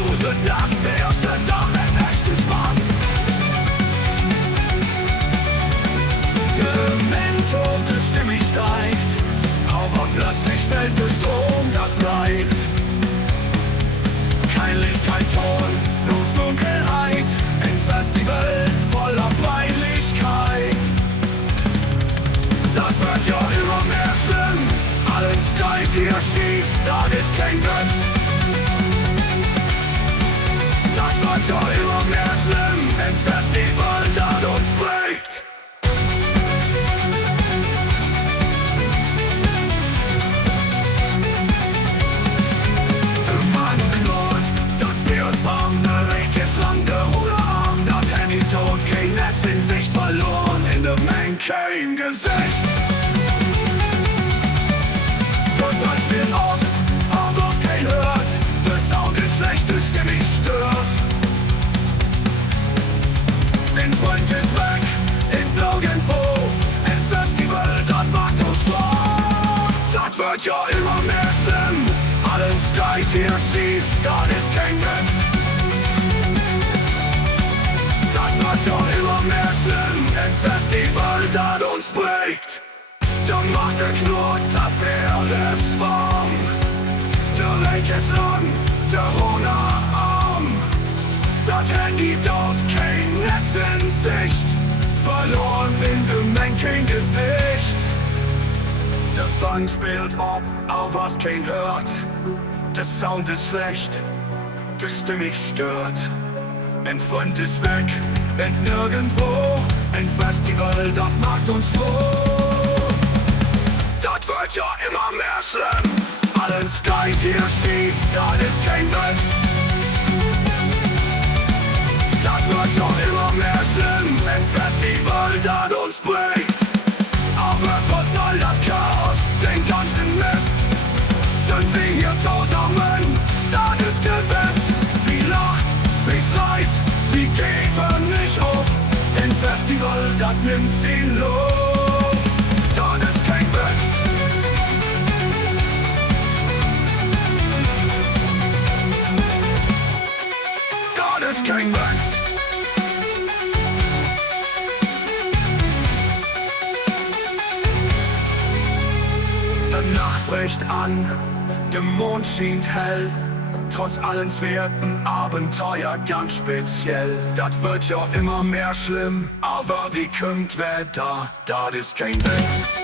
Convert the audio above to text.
Dusel, das der erste Tag ein echter Spaß. Der Mentor, die Stimme steigt, aber plötzlich fällt der Strom, das bleibt. Kein Licht, kein Ton, bloß Dunkelheit, ein Festival voller Peinlichkeit. Das wird ja immer mehr schlimm, alles geht hier schief, das ist kein Witz. Das wird ja immer mehr schlimm, ein Festival, das uns prägt. Der Mann knurrt, das Bier ist warm, der Weg ist lang, der Ruderarm, das Handy tot, kein Netz in Sicht verloren, in der Menge kein Gesicht. Und dann spielt auf, aber es kein hört, der Sound ist schlecht, die Stimme stört. Ein Freund ist weg, in nirgendwo, ein Festival, das macht uns vor. Das wird ja immer mehr schlimm, alles geht hier schief, das ist kein Witz. Das wird ja immer mehr schlimm, ein Festival, das uns prägt. Der Macht der knurrt, der Bär ist warm, der Weg ist lang, der Hunger arm. Das Handy dort, kein Netz in Sicht, verloren in der Menge kein Gesicht. Der Fang spielt ab, auch was kein hört, der Sound ist schlecht, die Stimme stört. Ein Freund ist weg, und nirgendwo, ein Festival, das macht uns froh. Das wird ja immer mehr schlimm, alles geht hier schief, das ist kein Witz. Das wird ja immer mehr schlimm, ein Festival, das uns prägt. Aber trotz all das Chaos, den ganzen Mist, sind wir hier zusammen, das ist gewiss. Wie lacht, wie schreit, wie geben nicht auf, ein Festival, das nimmt sie Luft. Das ist kein Witz. Das ist kein Witz. Die Nacht bricht an, der Mond schien hell, trotz allen werten Abenteuer ganz speziell. Das wird ja immer mehr schlimm, aber wie kommt wer da, das ist kein Witz.